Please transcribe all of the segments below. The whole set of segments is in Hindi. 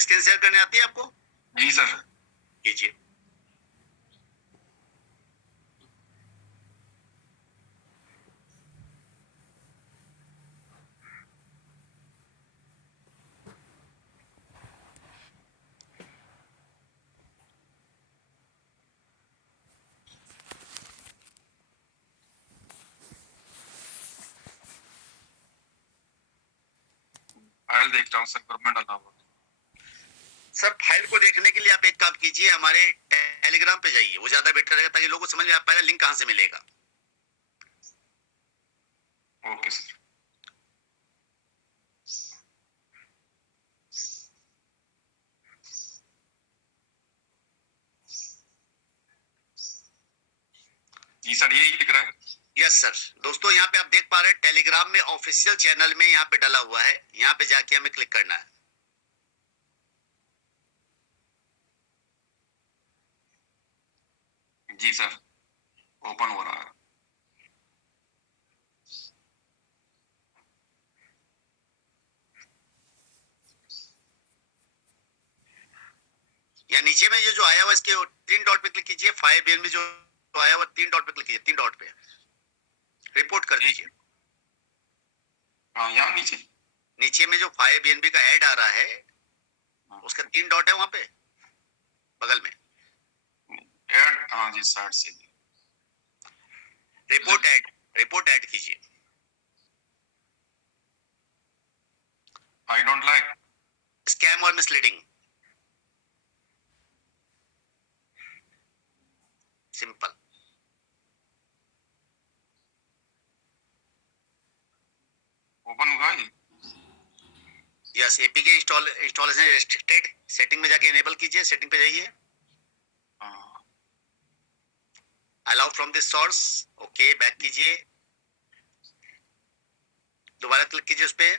स्क्रीन शेयर करने आती है आपको? जी सर। कीजिए। फाइल देख रहा हूँ सर, गवर्नमेंट डाला हुआ। सर फाइल को देखने के लिए आप एक काम कीजिए, हमारे टेलीग्राम पे जाइए, वो ज्यादा बेटर रहेगा ताकि लोगों को समझ में आ पाएगा लिंक कहां से मिलेगा। Okay sir. जी सर, यही दिख रहा है। Yes sir. दोस्तों यहाँ पे आप देख पा रहे हैं टेलीग्राम में ऑफिशियल चैनल में यहाँ पे डाला हुआ है, यहाँ पे जाके हमें क्लिक करना है। जी सर, ओपन हो रहा है। या नीचे में ये जो आया हुआ इसके 3 डॉट पे क्लिक कीजिए, 5 में जो आया हुआ 3 डॉट पे क्लिक कीजिए, 3 डॉट पे रिपोर्ट कर दीजिए। हाँ, यहाँ नीचे नीचे में जो 5 का ऐड आ रहा है उसका 3 डॉट है वहां पे बगल में ऐड। हाँ जी, साइड से रिपोर्ट ऐड कीजिए। आई डोंट लाइक स्कैम और मिसलीडिंग, सिंपल। ओपन हुआ है। Yes, APK installation restricted, setting में जाके इनेबल कीजिए, सेटिंग पे जाइए। Allow from this source, okay, back कीजिए, दोबारा क्लिक कीजिए उस पे,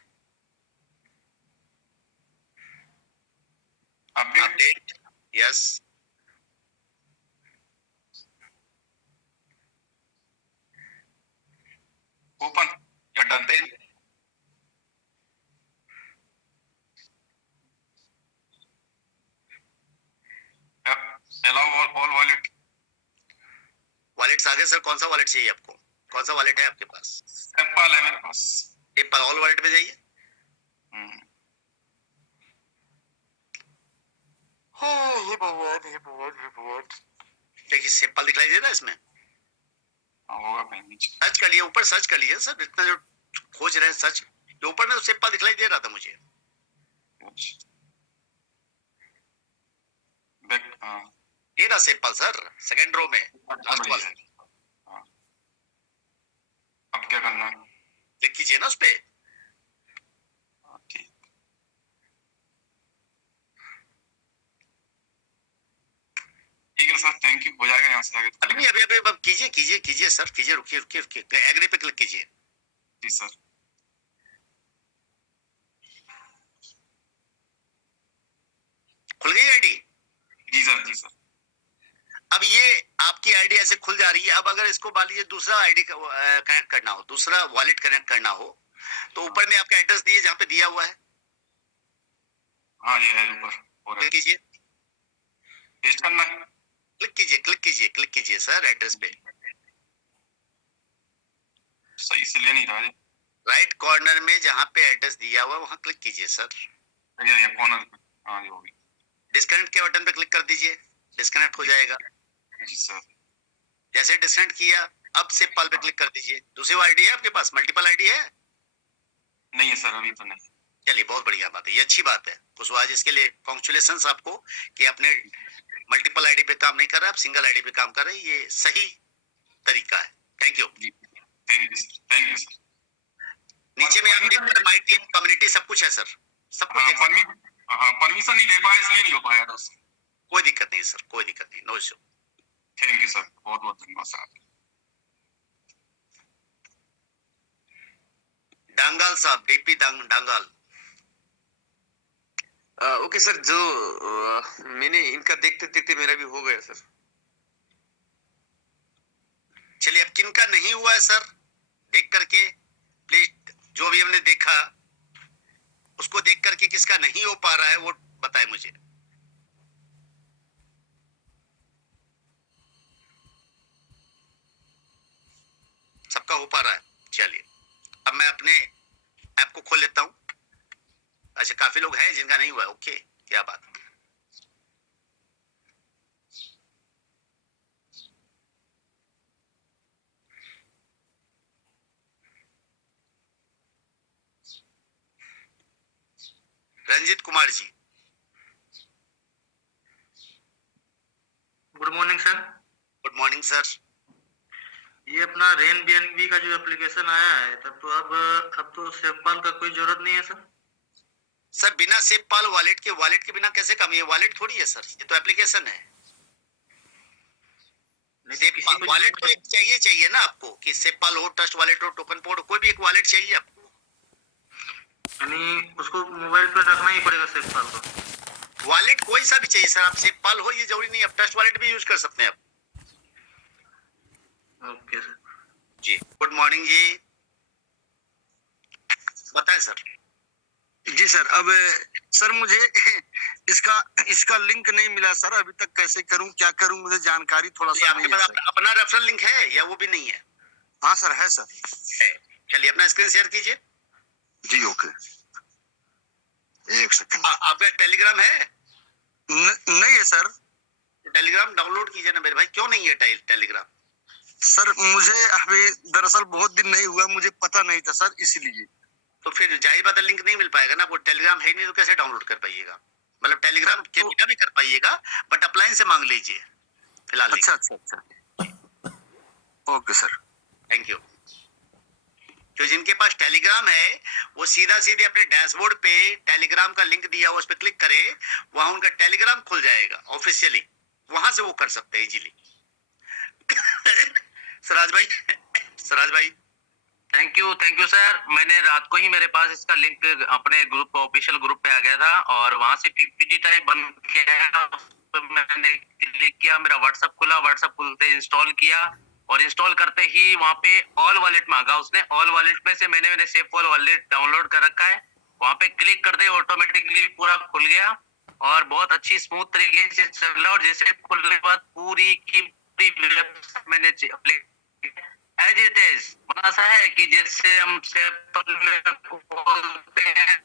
अपडेट, यस, ओपन या done. Open, allow all wallet. Wallets आ गए सर। कौन सा वॉलेट चाहिए आपको? कौन सा वॉलेट है आपके पास? पेपाल है मेरे पास। पेपाल, ऑल वॉलेट पे जाइए। हे भगवान, हे भगवान, हे भगवान। देखिए पेपाल दिखलाई दे रहा है इसमें। होगा कहीं नीचे। सर्च कर लिए, ऊपर सर्च कर लिए सर, इतना जो खोज रहे हैं सर्च, ये ऊपर में पेपाल दिखलाई दे रहा था मुझे। ये रहा पेपाल सर, सेकंड रो में लास्ट वाला। अब क्या करना है? क्लिक कीजिए ना उस पे। ठीक है सर, थैंक यू। हो जाएगा यहाँ से आगे। अभी कीजिए सर, कीजिए, रुकिए, एग्री पे क्लिक कीजिए। जी सर। खुल गई आईडी? जी सर, जी सर। अब ये आपकी आईडी ऐसे खुल जा रही है। अब अगर इसको मान लीजिए दूसरा आईडी कनेक्ट करना हो, दूसरा वॉलेट कनेक्ट करना हो, तो ऊपर में आपका एड्रेस दिए जहाँ पे दिया हुआ है। हाँ, ये है ऊपर। क्लिक कीजिए, पेस्ट करना है। क्लिक कीजिए सर एड्रेस पे। सही से ले नहीं रहा है। राइट कॉर्नर में जहाँ पे एड्रेस दिया हुआ है वहां क्लिक कीजिए सर। ये कॉर्नर पे। हाँ, ये होगी। डिस्कनेक्ट के बटन पे क्लिक कर दीजिए, डिस्कनेक्ट हो जाएगा। जी सर। जैसे डिस्कनेक्ट किया, अब से पल पे क्लिक कर दीजिए। दूसरी आईडी है आपके पास? मल्टीपल आईडी है? नहीं है सर, अभी तो नहीं। चलिए, बहुत बढ़िया बात है, ये अच्छी बात है कुशवाहा जी। इसके लिए कॉन्ग्रेचुलेशंस आपको कि अपने मल्टीपल आईडी पे काम नहीं कर रहे, आप सिंगल आईडी पे काम कर रहे हैं। ये सही तरीका है। Thank you. Thank you sir. नीचे में आप देख रहे हैं माय टीम, कम्युनिटी, सब कुछ है सर, सब कुछ। परमिशन नहीं ले पाया इसलिए नहीं हो पाया दोस्त। कोई दिक्कत नहीं सर, कोई दिक्कत नहीं, no issue. Thank you sir, बहुत बहुत धन्यवाद सर। डांगाल साहब, डीपी डांगाल। ओके सर, जो मैंने इनका देखते देखते मेरा भी हो गया सर। चलिए, अब किनका नहीं हुआ है सर, देख करके प्लीज, जो भी हमने देखा उसको देख करके किसका नहीं हो पा रहा है वो बताइए। है मुझे। सबका हो पा रहा है? चलिए, अब मैं अपने ऐप को खोल लेता हूँ। अच्छा, काफी लोग हैं जिनका नहीं हुआ। ओके, क्या बात। Ranjit Kumar ji, good morning sir. Good morning sir. ये अपना रेन बीएनबी का जो एप्लीकेशन आया है, तब तो अब तो सेवपाल का कोई जरूरत नहीं है सर। सर, बिना सेवपाल वॉलेट के बिना कैसे काम? ये वॉलेट थोड़ी है सर, ये तो एप्लीकेशन है। सेवपाल वॉलेट तो एक चाहिए ना आपको, कि सेवपाल हो, ट्रस्ट वॉलेट हो, टोकन पोर्ट हो, कोई भी एक वॉलेट चाहिए आपको। यानी उसको मोबाइल पर रखना ही पड़ेगा सेवपाल को। वॉलेट कोई सा भी चाहिए सर, आप सेवपाल हो ये जरूरी नहीं, आप ट्रस्ट वॉलेट भी यूज कर सकते हैं आप। Okay sir. जी, गुड मॉर्निंग जी, बताएं सर। जी सर, अब सर मुझे इसका लिंक नहीं मिला सर, अभी तक कैसे करूं, क्या करूं, मुझे जानकारी थोड़ा सा आपके नहीं है पास सर। अपना रेफरल लिंक है या वो भी नहीं है? हाँ सर, है सर। है। चलिए, अपना स्क्रीन शेयर कीजिए। जी ओके, एक सेकंड। आपका टेलीग्राम है? नहीं है सर। टेलीग्राम डाउनलोड कीजिए ना मेरे भाई। क्यों नहीं है टेलीग्राम? सर मुझे अभी दरअसल बहुत दिन नहीं हुआ, मुझे पता नहीं था सर, इसलिए। तो फिर जाहिर बात है लिंक नहीं मिल पाएगा ना, वो टेलीग्राम है नहीं तो कैसे डाउनलोड कर पाइएगा? मतलब टेलीग्राम के बिना भी कर पाइएगा, बट अपलाइन से मांग लीजिए फिलहाल। अच्छा अच्छा अच्छा, ओके सर, थैंक यू। जो जिनके पास टेलीग्राम है वो सीधा सीधे अपने डैशबोर्ड पे टेलीग्राम का लिंक दिया हुआ, उस पर क्लिक करे, वहां उनका टेलीग्राम खुल जाएगा ऑफिशियली, वहां से वो कर सकते हैं इजीली। सराज भाई थैंक यू सर। मैंने रात को ही, मेरे पास इसका लिंक अपने ग्रुप ऑफिशियल ग्रुप पे आ गया था और वहां से पीपीटी टाइप बन गया, तो मैंने क्लिक किया, मेरा व्हाट्सएप खुला, व्हाट्सएप खुलते इंस्टॉल किया और इंस्टॉल करते ही वहां पे ऑल वॉलेट मांगा उसने। ऑल वॉलेट में से मैंने सेवपाल वॉलेट डाउनलोड कर रखा है, वहां पे क्लिक करते ही ऑटोमेटिकली पूरा खुल गया और बहुत अच्छी स्मूथ तरीके से चल रहा। और जैसे खुलने के बाद पूरी की पूरी मैंने एज इट इज ऐसा है कि जैसे हम सेवपाल में खोलते हैं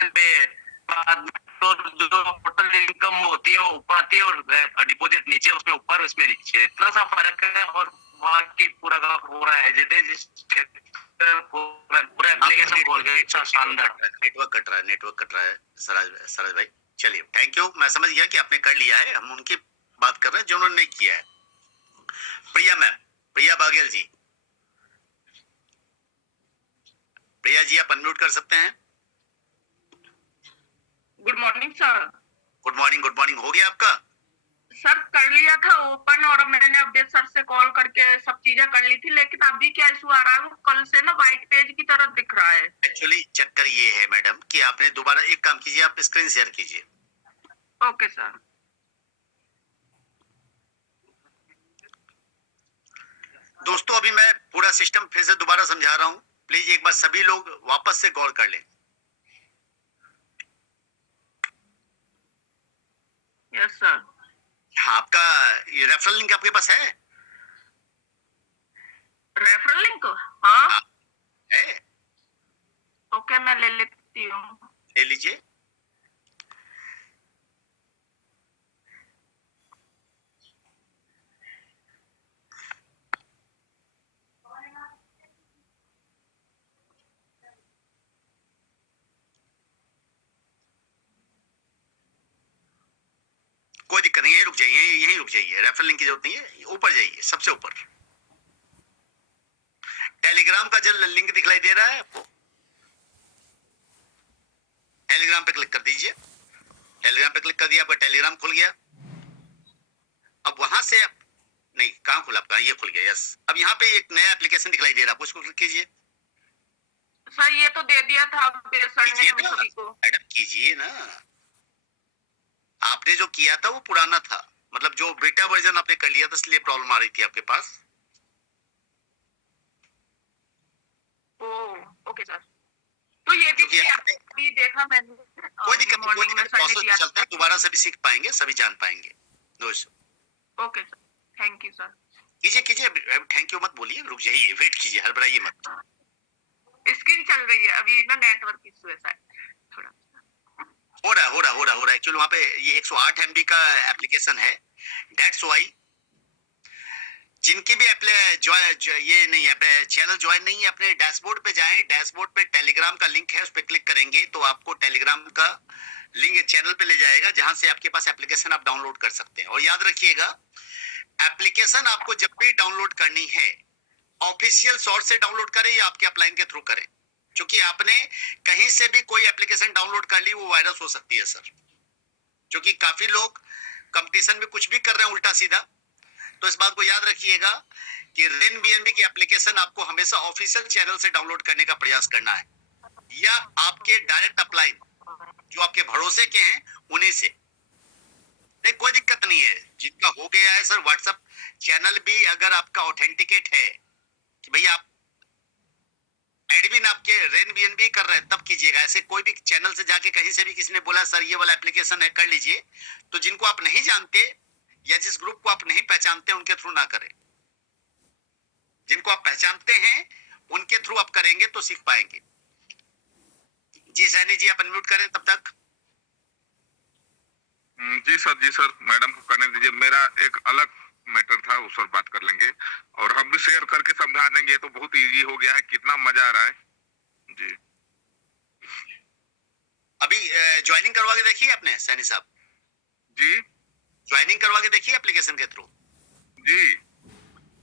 बाद तो जो टोटल इनकम होती है वो ऊपर आती है और डिपॉजिट नीचे, उसमें ऊपर उसमें नीचे, इतना सा फर्क है। और बाकी पूरा का पूरा एज इट इज पूरा एप्लीकेशन खोल गए, इतना शानदार। नेटवर्क कट रहा है सराज भाई। चलिए, थैंक यू, मैं समझ गया कि आपने कर लिया है, हम उनकी बात कर रहे हैं जिन्होंने नहीं किया है। प्रिया मैम, प्रिया बाघेल जी, प्रिया जी आप अनम्यूट कर सकते हैं। Good morning sir. Good morning, हो गया आपका? सर कर लिया था ओपन और मैंने अपडेट सर से कॉल करके सब चीजें कर ली थी, लेकिन अभी क्या इशू आ रहा है, वो कल से ना व्हाइट पेज की तरह दिख रहा है। एक्चुअली चक्कर ये है मैडम कि आपने दोबारा एक काम कीजिए, आप स्क्रीन शेयर कीजिए। Okay sir. दोस्तों, अभी मैं पूरा सिस्टम फिर से दोबारा समझा रहा हूँ, प्लीज एक बार सभी लोग वापस से गौर कर लें। Yes sir. हाँ, आपका ये रेफरल लिंक आपके पास है? Referral link? हाँ है। ओके, मैं ले लेती हूँ। ले लीजिए। कोई दिक्कत नहीं है, रुक जाइए, यहीं रुक जाइए, रेफरल लिंक की जरूरत नहीं है, ऊपर जाइए, सबसे ऊपर टेलीग्राम का जो लिंक दिखलाई दे रहा है आपको, टेलीग्राम पे क्लिक कर दीजिए। टेलीग्राम पे क्लिक कर दिया, आपका टेलीग्राम खुल गया। अब वहां से आप नहीं, कहां खुला आपका? ये खुल गया, यस। अब यहाँ पे एक नया एप्लीकेशन दिखलाई दे रहा है, उसको क्लिक कीजिए। सर ये तो दे दिया था सर ने हम सभी को। मैडम कीजिए ना, आपने जो किया था वो पुराना था, मतलब जो बेटा वर्जन आपने कर लिया था, इसलिए प्रॉब्लम आ रही थी आपके पास। ओके सर, तो ये भी क्योंकि आपने अभी देखा मैंने कोई दिक्कत नहीं, कोई मॉर्निंग में दिक्कत सर नहीं, ने process दिया चलते हैं, दोबारा से भी सीख पाएंगे, सभी जान पाएंगे। No issue. Okay sir, thank you sir. कीजिए कीजिए, थैंक यू मत बोलिए, रुक जाइए, वेट कीजिए, हड़बड़ाइए मत। स्क्रीन चल रही है अभी ना, नेटवर्क इशू है शायद थोड़ा। हो रहा है एक्चुअली, वहाँ पे ये 108 MB का एप्लीकेशन है, दैट्स व्हाई जिनकी भी ये नहीं है, चैनल ज्वाइन नहीं है, अपने डैशबोर्ड पे जाएं, डैशबोर्ड पे टेलीग्राम का लिंक है, उस पर क्लिक करेंगे तो आपको टेलीग्राम का लिंक चैनल पे ले जाएगा, जहां से आपके पास एप्लीकेशन आप डाउनलोड कर सकते हैं। और याद रखिएगा, एप्लीकेशन आपको जब भी डाउनलोड करनी है, ऑफिशियल सोर्स से डाउनलोड करें या आपके अपलाइन के थ्रू करें, क्योंकि आपने कहीं से भी कोई एप्लीकेशन डाउनलोड कर ली, वो वायरस हो सकती है सर, क्योंकि काफी लोग कंपटीशन में कुछ भी कर रहे हैं उल्टा सीधा। तो इस बात को याद रखिएगा कि रेन बीएनबी की एप्लीकेशन आपको हमेशा ऑफिशियल चैनल से डाउनलोड करने का प्रयास करना है, या आपके डायरेक्ट अपलाइन जो आपके भरोसे के हैं उन्हीं से। नहीं, कोई दिक्कत नहीं है, जिनका हो गया है सर, व्हाट्सएप चैनल भी अगर आपका ऑथेंटिकेट है कि भैया आप एडमिन आपके रेन बीएनबी कर रहे हैं, तब कीजिएगा। ऐसे कोई भी चैनल से जाके कहीं से भी किसी ने बोला सर ये वाला एप्लीकेशन है कर लीजिए, तो जिनको आप नहीं जानते या जिस ग्रुप को आप नहीं पहचानते उनके थ्रू ना करें। जिनको आप पहचानते हैं उनके थ्रू आप करेंगे तो सीख पाएंगे। जी सैनी जी, आप अनम्यूट करें तब तक। जी सर, मैडम को करने दीजिए। मेरा एक अलग मैटर था, उस पर बात कर लेंगे और हम भी शेयर करके समझा देंगे। तो बहुत इजी हो गया है, कितना मजा आ रहा है जी। अभी ज्वाइनिंग करवा के देखिए आपने सैनी साहब, जी ज्वाइनिंग करवा के देखिए एप्लीकेशन के थ्रू। जी,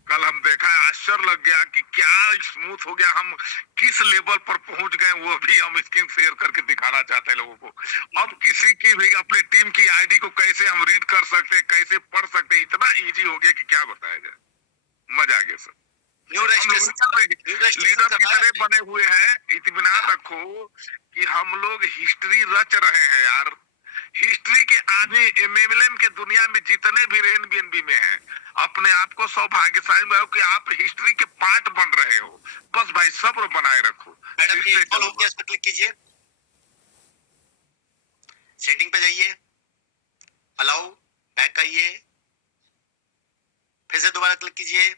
कल हम देखा, आश्चर्य लग गया कि क्या स्मूथ हो गया, हम किस लेवल पर पहुंच गए, वो भी हम स्क्रीन शेयर करके दिखाना चाहते हैं लोगों को। अब किसी की भी अपने टीम की आईडी को कैसे हम रीड कर सकते हैं, कैसे पढ़ सकते हैं, इतना इजी हो गया कि क्या बताया जाए। मजा आ गया सर। न्यू रजिस्ट्रेशन लीडर की तरह बने हुए हैं। इत्मीनान रखो कि हम लोग हिस्ट्री रच रहे हैं यार। हिस्ट्री के आदमी एमएलएम के दुनिया में जितने भी रेन बीएनबी में हैं, अपने आप को सौभाग्यशाली बनाओ कि आप हिस्ट्री के पार्ट बन रहे हो। बस भाई सब्र बनाए रखो। मैडम इससे ये कॉल हो चलो। गया, इस पर क्लिक कीजिए, सेटिंग पे जाइए, अलाउ, बैक आइए, फिर से दोबारा क्लिक कीजिए,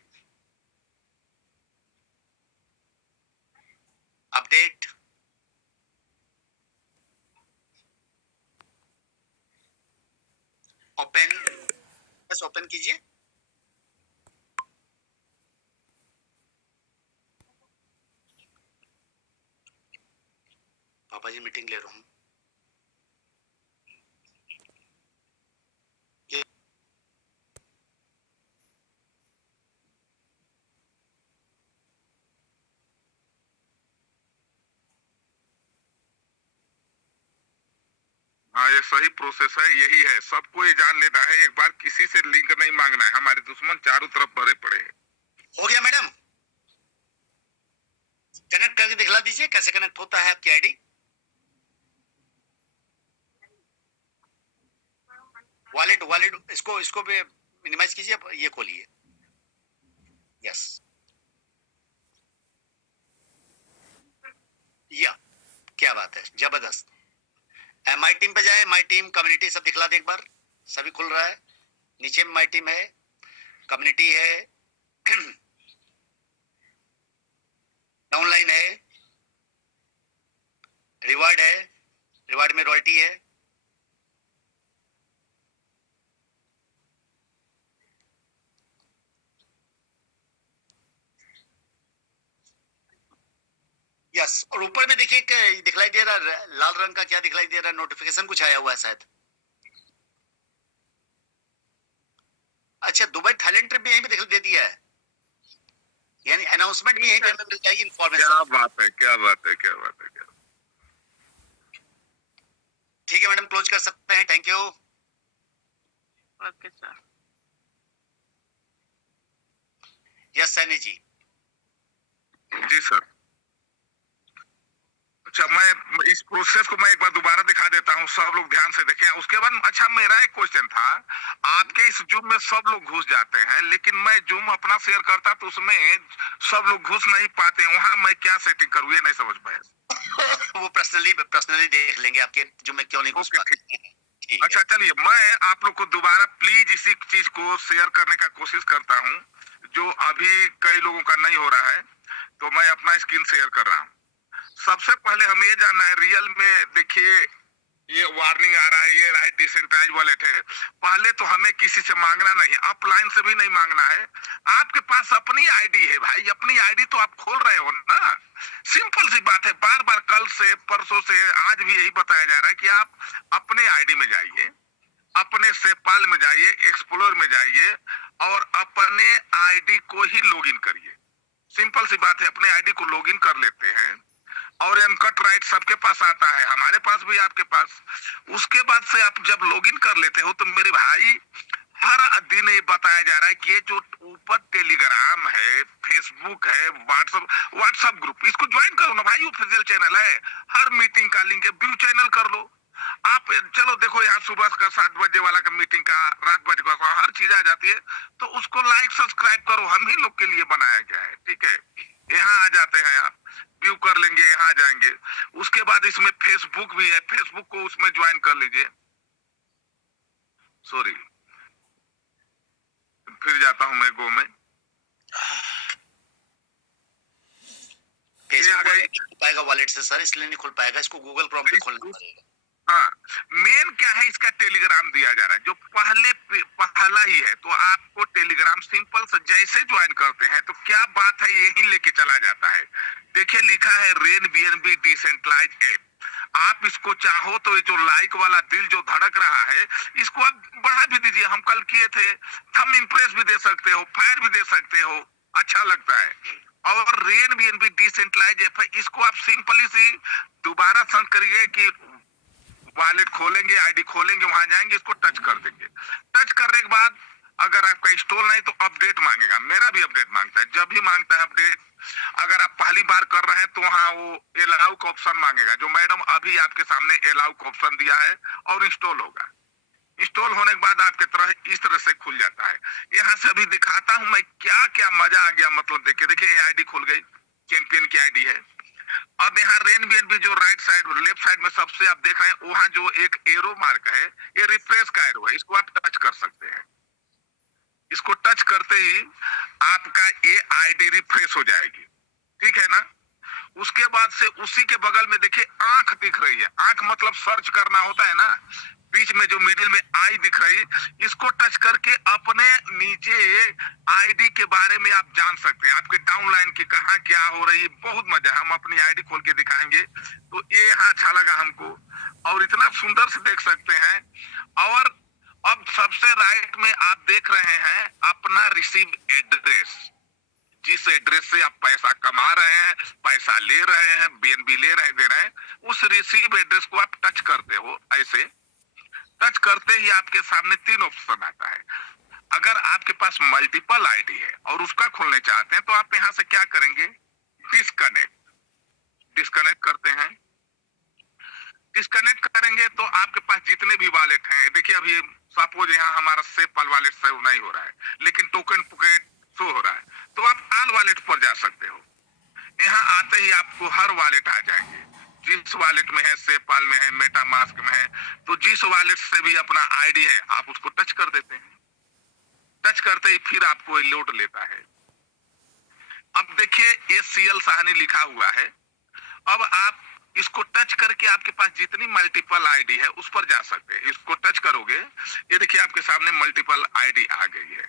अपडेट, ओपन, बस ओपन कीजिए। पापा जी मीटिंग ले रहा हूँ। हाँ, ये सही प्रोसेस है, यही है। सबको ये जान लेना है, एक बार किसी से लिंक नहीं मांगना है। हमारे दुश्मन चारों तरफ भरे पड़े हैं। हो गया मैडम, कनेक्ट करके दिखला दीजिए कैसे कनेक्ट होता है आपकी आईडी। वॉलेट इसको भी मिनिमाइज कीजिए, ये खोलिए। यस, या क्या बात है, जबरदस्त। माई टीम पे जाए, माई टीम कम्युनिटी सब दिखला दे एक बार, सभी खुल रहा है। नीचे में माई टीम है, कम्युनिटी है, डाउनलाइन है, रिवार्ड है, रिवार्ड में रॉयल्टी है, यस। और ऊपर में देखिए दिखलाई दे रहा है लाल रंग का, क्या दिखलाई दे रहा है, नोटिफिकेशन कुछ आया हुआ है शायद। अच्छा, दुबई थाईलैंड ट्रिप भी यहीं पे दिखलाई दे दिया है, यानी अनाउंसमेंट भी यहीं पे मिल जाएगी इन्फॉर्मेशन। क्या बात है, क्या बात है, क्या बात है, क्या। ठीक है मैडम, क्लोज कर सकते हैं, thank you. Okay sir. Yes Saini ji. जी सर। अच्छा, मैं इस प्रोसेस को मैं एक बार दोबारा दिखा देता हूँ, सब लोग ध्यान से देखें। उसके बाद अच्छा, मेरा एक क्वेश्चन था, आपके इस जूम में सब लोग घुस जाते हैं, लेकिन मैं जूम अपना शेयर करता तो उसमें सब लोग घुस नहीं पाते, वहां मैं क्या सेटिंग करूँ ये नहीं समझ पाया। वो पर्सनली देख लेंगे आपके जूम में क्यों नहीं घुस ओके, पाते। ठीक। ठीक है। अच्छा चलिए, मैं आप लोग को दोबारा प्लीज इसी चीज को शेयर करने का कोशिश करता हूँ, जो अभी कई लोगों का नहीं हो रहा है, तो मैं अपना स्क्रीन शेयर कर रहा हूँ। सबसे पहले हमें ये जानना है, रियल में देखिए ये वार्निंग आ रहा है, ये राइट डिसेंट्राइज वॉलेट है। पहले तो हमें किसी से मांगना नहीं, अपलाइन से भी नहीं मांगना है। आपके पास अपनी आईडी है भाई, अपनी आईडी तो आप खोल रहे हो ना। सिंपल सी बात है, बार बार कल से परसों से आज भी यही बताया जा रहा है कि आप अपने आईडी में जाइए, अपने सेपाल में जाइए, एक्सप्लोर में जाइए और अपने आईडी को ही लॉगिन करिए। सिंपल सी बात है, अपने आईडी को लॉगिन कर लेते हैं और अनकट राइट सबके पास आता है, हमारे पास भी, आपके पास। उसके बाद से आप जब लॉगिन कर लेते हो तो मेरे भाई हर दिन ये बताया जा रहा है कि ये जो ऊपर टेलीग्राम है, फेसबुक है, व्हाट्सएप ग्रुप, इसको ज्वाइन करो ना भाई, ऑफिशियल चैनल है, हर मीटिंग का लिंक है, व्यू चैनल कर लो आप। चलो देखो, यहाँ सुबह का 7 बजे वाला का मीटिंग का, रात बजे का, हर चीज आ जाती है, तो उसको लाइक सब्सक्राइब करो, हम ही लोग के लिए बनाया गया है, ठीक है। यहाँ आ जाते हैं आप, व्यू कर लेंगे, यहाँ जाएंगे। उसके बाद इसमें फेसबुक भी है, फेसबुक को उसमें ज्वाइन कर लीजिए। सॉरी, फिर जाता हूं मैं गो में। फेसबुक नहीं खुल पाएगा वॉलेट से सर, इसलिए नहीं खुल पाएगा, इसको गूगल क्रोम पे खोलना पड़ेगा। हाँ, मेन क्या है, इसका टेलीग्राम दिया जा रहा है जो पहला ही है, तो आपको टेलीग्राम सिंपल से जैसे ज्वाइन करते हैं तो क्या बात है, यही लेके चला जाता है। देखिए लिखा है रेन बीएनबी डिसेंट्रलाइज ऐप, आप इसको चाहो तो ये जो लाइक वाला दिल जो धड़क रहा है, इसको आप बढ़ा भी दीजिए, हम कल किए थे, हम इम्प्रेस भी दे सकते हो, फायर भी दे सकते हो, अच्छा लगता है। और रेन बीएनबी डिसेंट्रलाइज ऐप है, इसको आप सिंपली सी दोबारा सर्च करिए कि वॉलेट खोलेंगे, आईडी खोलेंगे, वहां जाएंगे, इसको टच कर देंगे। टच करने के बाद अगर आपका इंस्टॉल नहीं तो अपडेट मांगेगा, मेरा भी अपडेट मांगता है, जब भी मांगता है अपडेट। अगर आप पहली बार कर रहे हैं तो वहाँ वो अलाउ का ऑप्शन मांगेगा, जो मैडम अभी आपके सामने अलाउ का ऑप्शन दिया है, और इंस्टॉल होगा। इंस्टॉल होने के बाद आपके तरह इस तरह से खुल जाता है। यहाँ से अभी दिखाता हूं मैं, क्या क्या मजा आ गया, मतलब देखिए आईडी खुल गई, चैंपियन की आईडी है। अब यहाँ रेन बीएनबी जो राइट साइड लेफ्ट साइड में सबसे आप देख रहे हैं, वहां जो एक एरो मार्क है, ये रिफ्रेश का एरो है, इसको आप टच कर सकते हैं। इसको टच करते ही आपका ये आईडी रिफ्रेश हो जाएगी, ठीक है ना। उसके बाद से उसी के बगल में देखिए आंख दिख रही है, आंख मतलब सर्च करना होता है ना, बीच में जो मिडिल में आई दिख रही, इसको टच करके अपने नीचे आईडी के बारे में आप जान सकते हैं, आपके डाउनलाइन की कहाँ क्या हो रही है। बहुत मजा, हम अपनी आईडी खोल के दिखाएंगे, तो ये यहाँ अच्छा लगा हमको, और इतना सुंदर से देख सकते हैं। और अब सबसे राइट में आप देख रहे हैं अपना रिसीव एड्रेस, जिस एड्रेस से आप पैसा कमा रहे हैं, पैसा ले रहे हैं, बीएनबी ले रहे हैं, दे रहे हैं, उस रिसीव एड्रेस को आप टच करते हो। ऐसे टच करते ही आपके सामने 3 ऑप्शन आता है। अगर आपके पास मल्टीपल आईडी है और उसका खोलने चाहते हैं तो आप यहां से क्या करेंगे, डिस्कनेक्ट करते हैं। डिस्कनेक्ट करेंगे तो आपके पास जितने भी वॉलेट हैं, देखिए अभी सपोज यहाँ हमारा सेपल वॉलेट सेव नहीं हो रहा है, लेकिन टोकन पॉकेट शो हो रहा है, तो आप ऑल वॉलेट पर जा सकते हो। यहाँ आते ही आपको हर वॉलेट आ जाएंगे, जिस वॉलेट में है, सेपाल में है, मेटामास्क में है, तो जिस वॉलेट से भी अपना आईडी है आप उसको टच कर देते हैं। टच करते ही फिर आपको लोड लेता है। अब देखिए ये सीएल साहनी लिखा हुआ है। अब आप इसको टच करके आपके पास जितनी मल्टीपल आईडी है उस पर जा सकते हैं। इसको टच करोगे, ये देखिए आपके सामने मल्टीपल आईडी आ गई है।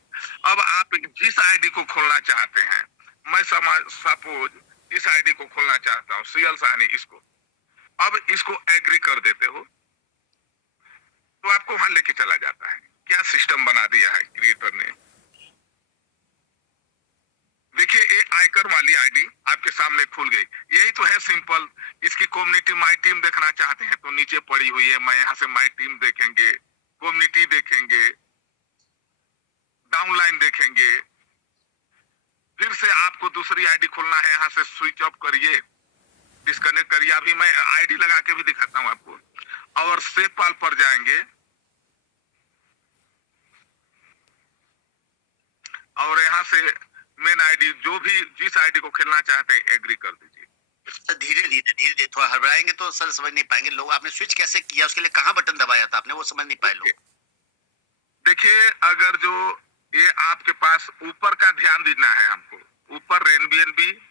अब आप जिस आईडी को खोलना चाहते हैं, मैं सपोज इस आईडी को खोलना चाहता हूँ, सीएल साहनी, इसको अब इसको एग्री कर देते हो तो आपको वहां लेके चला जाता है। क्या सिस्टम बना दिया है क्रिएटर ने। देखिए ये आइकन वाली आईडी आपके सामने खुल गई, यही तो है सिंपल। इसकी कम्युनिटी माई टीम देखना चाहते हैं तो नीचे पड़ी हुई है, मैं यहाँ से माई टीम देखेंगे, कम्युनिटी देखेंगे, डाउनलाइन देखेंगे। फिर से आपको दूसरी आईडी खोलना है, यहाँ से स्विच ऑफ करिए, डिस्कनेक्ट करिए। अभी मैं आईडी लगा के भी दिखाता हूँ आपको। और सेपाल पर जाएंगे और यहाँ से मेन आईडी, जो भी जिस आईडी को खेलना चाहते हैं एग्री कर दीजिए। सर धीरे थोड़ा हड़बड़ाएंगे तो सर समझ नहीं पाएंगे लोग। आपने स्विच कैसे किया, उसके लिए कहाँ बटन दबाया था आपने, वो समझ नहीं पाए लोग। देखिए, अगर जो ये आपके पास ऊपर का ध्यान देना है हमको, ऊपर रेनबीएनबी,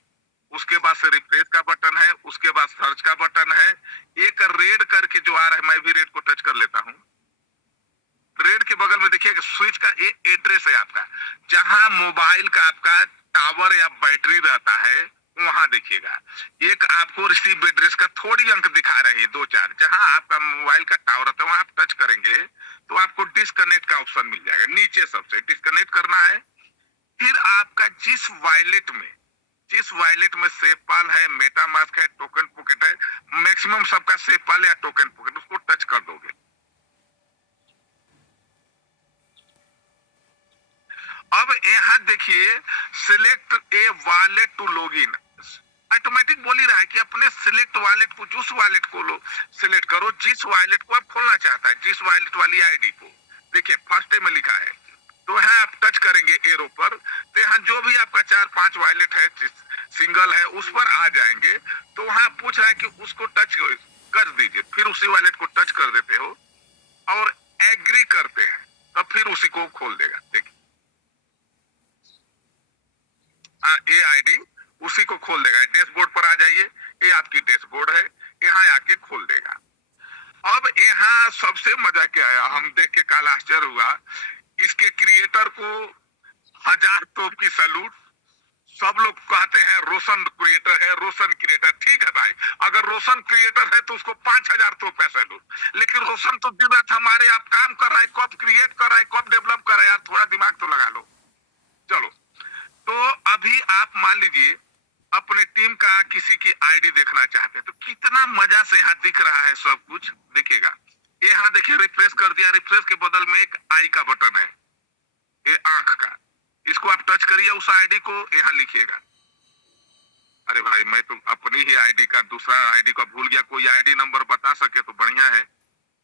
उसके बाद से रिफ्रेश का बटन है, उसके बाद सर्च का बटन है, एक रेड करके जो आ रहा है, मैं भी रेड को टच कर लेता हूँ। रेड के बगल में देखिए स्विच का एड्रेस है आपका, जहां मोबाइल का आपका टावर या बैटरी रहता है वहां देखिएगा। एक आपको रिसीव एड्रेस का थोड़ी अंक दिखा रही है 2-4, जहां आपका मोबाइल का टावर रहता है वहां आप टच करेंगे तो आपको डिस्कनेक्ट का ऑप्शन मिल जाएगा। नीचे सबसे डिस्कनेक्ट करना है। फिर आपका जिस वॉलेट में सेफपाल है, मेटामास्क है, टोकन पॉकेट है, मैक्सिमम सबका सेफपाल या टोकन पॉकेट, उसको टच कर दोगे। अब यहाँ देखिए select a wallet to login, automatic बोल ही रहा है कि अपने सिलेक्ट वॉलेट को, जिस वॉलेट को लो सिलेक्ट करो, जिस वॉलेट को आप खोलना चाहता है, जिस वॉलेट वाली आईडी को। देखिए फर्स्ट में लिखा है, तो यहाँ आप टच करेंगे एरो पर, तो यहाँ जो भी आपका 4-5 वॉलेट है, सिंगल है, उस पर आ जाएंगे। तो वहां पूछ रहा है कि उसको टच कर दीजिए, फिर उसी वॉलेट को टच कर देते हो और एग्री करते हैं, तो फिर उसी को खोल देगा। देखिए ये आईडी उसी को खोल देगा। डैशबोर्ड पर आ जाइए, ये आपकी डैशबोर्ड है, यहाँ आके खोल देगा। अब यहाँ सबसे मजा क्या आया, हम देख के काल आश्चर्य हुआ, इसके क्रिएटर को 1000 तोप की सैल्यूट। सब लोग कहते हैं रोशन क्रिएटर है, रोशन क्रिएटर, ठीक है भाई, अगर रोशन क्रिएटर है तो उसको 5000 तोप का सैल्यूट। लेकिन रोशन तो दिन रात हमारे आप काम कर रहा है, कब क्रिएट कर रहा है, कब डेवलप कर रहा है, यार थोड़ा दिमाग तो लगा लो। चलो, तो अभी आप मान लीजिए अपने टीम का किसी की आईडी देखना चाहते हैं, तो कितना मजा से यहाँ दिख रहा है सब कुछ, देखिएगा। यहाँ देखिए रिफ्रेश कर दिया, रिफ्रेश के बदल में एक आई का बटन है, ये आंख का, इसको आप टच करिए, उस आईडी को यहाँ लिखिएगा। अरे भाई मैं तो अपनी ही आईडी का दूसरा आईडी का भूल गया, कोई आईडी नंबर बता सके तो बढ़िया है,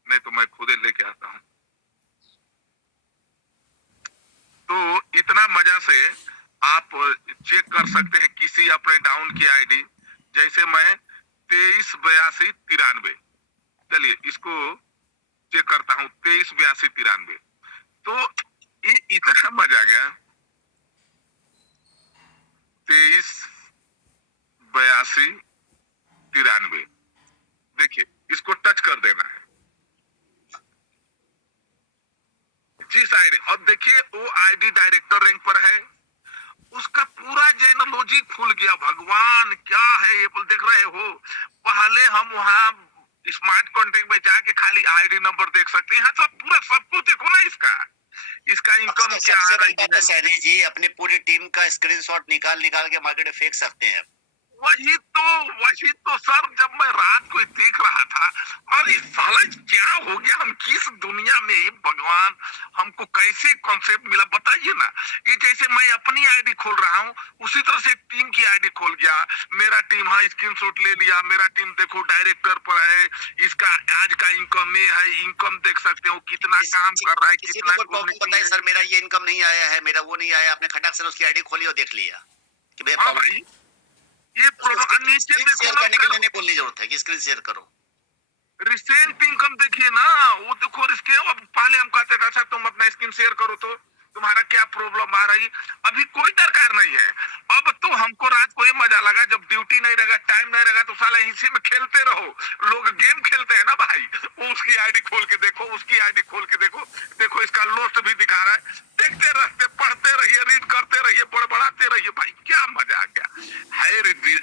नहीं तो मैं खुद लेके आता हूँ। तो इतना मजा से आप चेक कर सकते हैं किसी अपने डाउन की आईडी, जैसे मैं 238293, चलिए इसको चेक करता हूं 238293। तो ये इतना मजा गया, 238293, देखिए इसको टच कर देना है जिस आईडी। अब देखिए वो आईडी डायरेक्टर रैंक पर है, उसका पूरा जेनोलॉजी खुल गया। भगवान क्या है ये, देख रहे हो, पहले हम वहां स्मार्ट कॉन्टेक्ट में जाके खाली आईडी नंबर देख सकते हैं, यहाँ तो पूरा सब कुछ देखो ना, इसका इनकम क्या आ रही है। सैनी जी अपनी पूरी टीम का स्क्रीनशॉट निकाल के मार्केट में फेंक सकते हैं। वही तो सर, जब मैं रात को देख रहा था, अरे साला क्या हो गया, हम किस दुनिया में, भगवान हमको कैसे कॉन्सेप्ट मिला बताइए ना। ये जैसे मैं अपनी आईडी खोल रहा हूँ, उसी तरह से टीम की आईडी खोल गया। मेरा टीम है, स्क्रीनशॉट ले लिया, मेरा टीम देखो डायरेक्टर पर है, इसका आज का इनकम ये है, इनकम देख सकते हो कितना काम कर रहा है, कितना बताइए सर मेरा ये इनकम नहीं आया है, मेरा वो नहीं आया, आपने खटाक से उसकी आईडी खोली और देख लिया कि भाई ये नीचे शेयर करने के लिए नहीं बोलने की जरूरत है कि स्क्रीन शेयर करो। रिसेंट इनकम देखिए ना, वो देखो इसके। अब पहले हम कहते थे अच्छा तुम अपना स्क्रीन शेयर करो तो तुम्हारा क्या प्रॉब्लम आ रही, अभी कोई दरकार नहीं है। अब तो हमको रात को ये मजा लगा, जब ड्यूटी नहीं रहेगा, टाइम नहीं रहेगा, तो साला इसी में खेलते रहो। लोग गेम खेलते हैं ना भाई, वो उसकी आईडी खोल के देखो, उसकी आईडी खोल के देखो, देखो इसका लोस्ट भी दिखा रहा है, देखते रहते, पढ़ते रहिए, रीड करते रहिए, बड़बड़ाते रहिए, भाई क्या मजा आ गया है।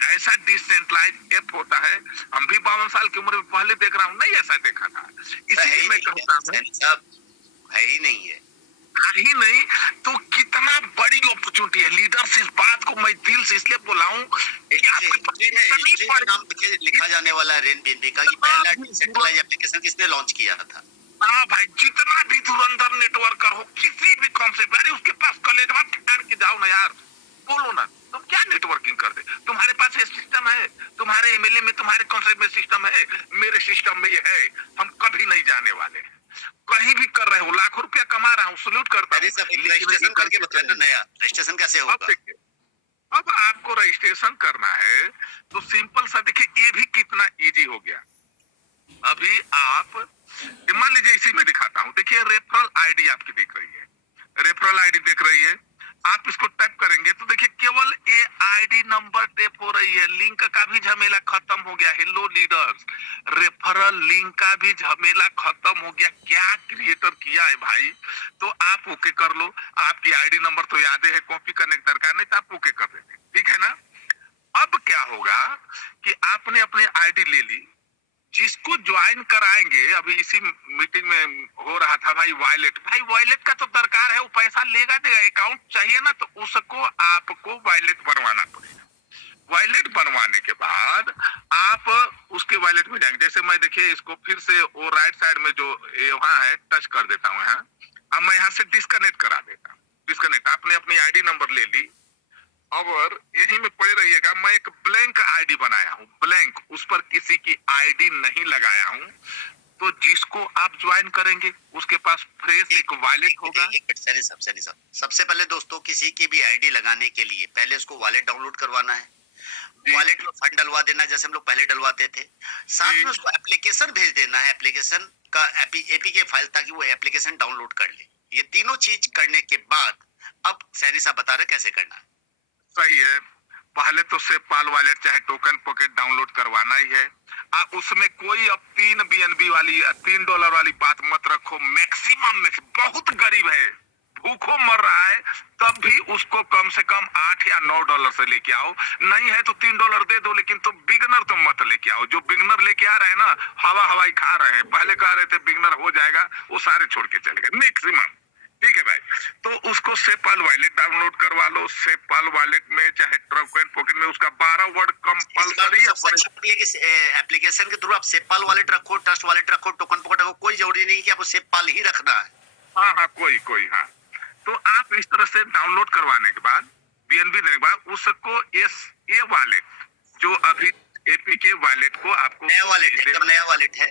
ऐसा डिसेंट्रलाइज ऐप होता है, हम भी 52 साल की उम्र में पहले देख रहा हूँ, नहीं ऐसा देखा था। इसलिए मैं कहता हूँ है ही नहीं है, ही नहीं तो कितना बड़ी अपॉर्चुनिटी है। लीडर्स, इस बात को मैं दिल से इसलिए बोला हूँ, नाम लिखा जाने वाला है रेनबीएनबी का कि पहला डिसेंट्रलाइज एप्लीकेशन किसने लॉन्च किया था। हाँ भाई, जितना भी धुरंधर नेटवर्कर हो, किसी भी कॉन्सेप्ट, अरे उसके पास कॉलेज में ठहर के जाओ ना यार, बोलो ना, तुम क्या नेटवर्किंग कर दे, तुम्हारे पास ये सिस्टम है, तुम्हारे एमएलए में मेरे सिस्टम में ये है, हम कभी नहीं जाने वाले। कहीं भी कर रहे हो, लाखों रुपया कमा रहा हूँ, सल्यूट करता हूँ। रजिस्ट्रेशन करके बताया ना, नया रजिस्ट्रेशन कैसे अब होगा? देखिए, अब आपको रजिस्ट्रेशन करना है तो सिंपल सा, देखिए ये भी कितना इजी हो गया। अभी आप मान लीजिए, इसी में दिखाता हूं, देखिए रेफरल आईडी आपकी दिख रही है, रेफरल आईडी दिख रही है। आप इसको टैप करेंगे तो देखिए केवल ये आईडी नंबर टैप हो रही है, लिंक का भी झमेला खत्म हो गया। हेलो लीडर्स, रेफरल लिंक का भी झमेला खत्म हो गया। क्या क्रिएटर किया है भाई। तो आप ओके कर लो, आपकी आईडी नंबर तो याद है, कॉपी करने की दरकार नहीं, तो आप ओके कर देंगे, ठीक है ना। अब क्या होगा कि आपने अपनी आईडी ले ली, जिसको ज्वाइन कराएंगे, अभी इसी मीटिंग में हो रहा था भाई वॉलेट, भाई वॉलेट का तो दरकार है, वो पैसा लेगा देगा, अकाउंट चाहिए ना, तो उसको आपको वॉलेट बनवाना पड़ेगा। वॉलेट बनवाने के बाद आप उसके वॉलेट में जाएंगे। जैसे मैं देखिए इसको फिर से वो राइट साइड में जो वहां है टच कर देता हूँ यहाँ। अब मैं यहाँ से डिस्कनेक्ट करा देता हूँ। डिस्कनेक्ट, आपने अपनी आईडी नंबर ले ली और यही में पड़े रहिएगा। मैं एक ब्लैंक आईडी बनाया हूँ, ब्लैंक, उस पर किसी की आईडी नहीं लगाया हूँ। तो जिसको आप ज्वाइन करेंगे उसके पास फ्रेश एक वॉलेट होगा। सनी साहब, सबसे पहले दोस्तों किसी की भी आईडी लगाने के लिए पहले उसको वॉलेट डाउनलोड करवाना है, वॉलेट में फंड डलवा देना जैसे हम लोग पहले डलवाते थे। साथ में उसको एप्लीकेशन भेज देना है, एप्लीकेशन का एपीके फाइल, ताकि वो एप्लीकेशन डाउनलोड कर ले। ये तीनों चीज करने के बाद अब सैनी साहब बता रहे कैसे करना है। सही है, पहले तो सेपाल वॉलेट चाहे टोकन पॉकेट डाउनलोड करवाना ही है। आप उसमें कोई अब 3 BNB वाली, $3 वाली बात मत रखो। मैक्सिमम में बहुत गरीब है, भूखों मर रहा है, तब भी उसको कम से कम $8 या $9 से लेके आओ। नहीं है तो $3 दे दो, लेकिन तो बिगनर तो मत लेके आओ। जो बिगनर लेके आ रहे हैं ना, हवाई खा रहे हैं। पहले कह रहे थे बिगनर हो जाएगा, वो सारे छोड़ के चले गए मैक्सिमम, ठीक है भाई। तो उसको सेपाल वॉलेट डाउनलोड करवा लो। सेपाल वॉलेट में चाहे टोकन पॉकेट में उसका 12 वर्ड कंपलसरी है। एप्लीकेशन के थ्रू आप सेपाल वॉलेट रखो, ट्रस्ट वॉलेट रखो, टोकन पॉकेट रखो, कोई जरूरी नहीं कि आपको सेपाल ही रखना है। हाँ, कोई हाँ। तो आप इस तरह से डाउनलोड करवाने के बाद, BNB देने के बाद, उसको ये वॉलेट जो अभी एपीके वॉलेट को आपको नया वॉलेट है, एकदम नया वॉलेट है,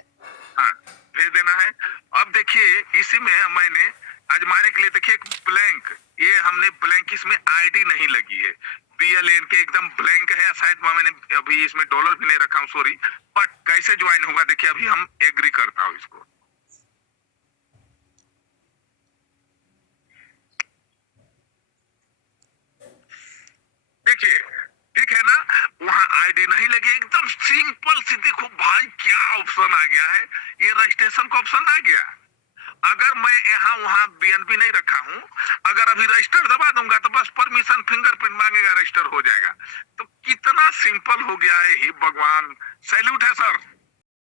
हाँ, भेज देना है। अब देखिए इसी में मैंने आजमाने के लिए देखिए एक ब्लैंक, ये हमने ब्लैंक, इसमें आईडी नहीं लगी है, BLN के एकदम ब्लैंक है। शायद मैंने अभी इसमें डॉलर भी नहीं रखा हूँ, सॉरी। बट कैसे ज्वाइन होगा देखिए, अभी हम एग्री करता हूँ इसको। देखिए ठीक है ना, वहां आईडी नहीं लगी, एकदम सिंपल सी। देखो भाई क्या ऑप्शन आ गया है, ये रजिस्ट्रेशन का ऑप्शन आ गया। अगर मैं यहाँ वहां BNB नहीं रखा हूं, अगर अभी रजिस्टर दबा दूंगा तो बस परमिशन फिंगरप्रिंट मांगेगा, रजिस्टर हो जाएगा। तो कितना सिंपल हो गया है, ही भगवान, सैल्यूट है सर।